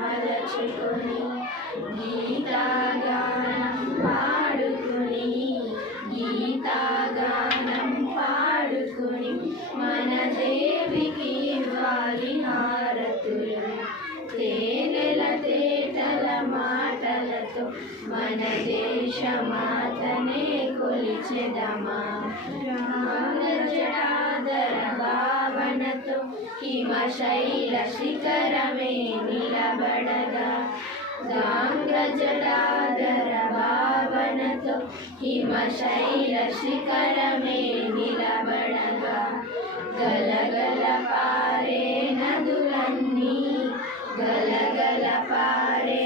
మలచుకొని గీతాగానం పాడుకుని గీతాగానం పాడుకుని మన దేవికి ఇవ్వాలి హారతులు. తేనెల తేటల మాటలతో మన దేశమాతనే కొలిచెదమా. జడాధర భావనతో హిమశైల శిఖరమే నిలబడగా జడాధర భావనతో హిమశైల శిఖరమే నిలబడగా గలగల పారే నదులన్నీ గలగల పారే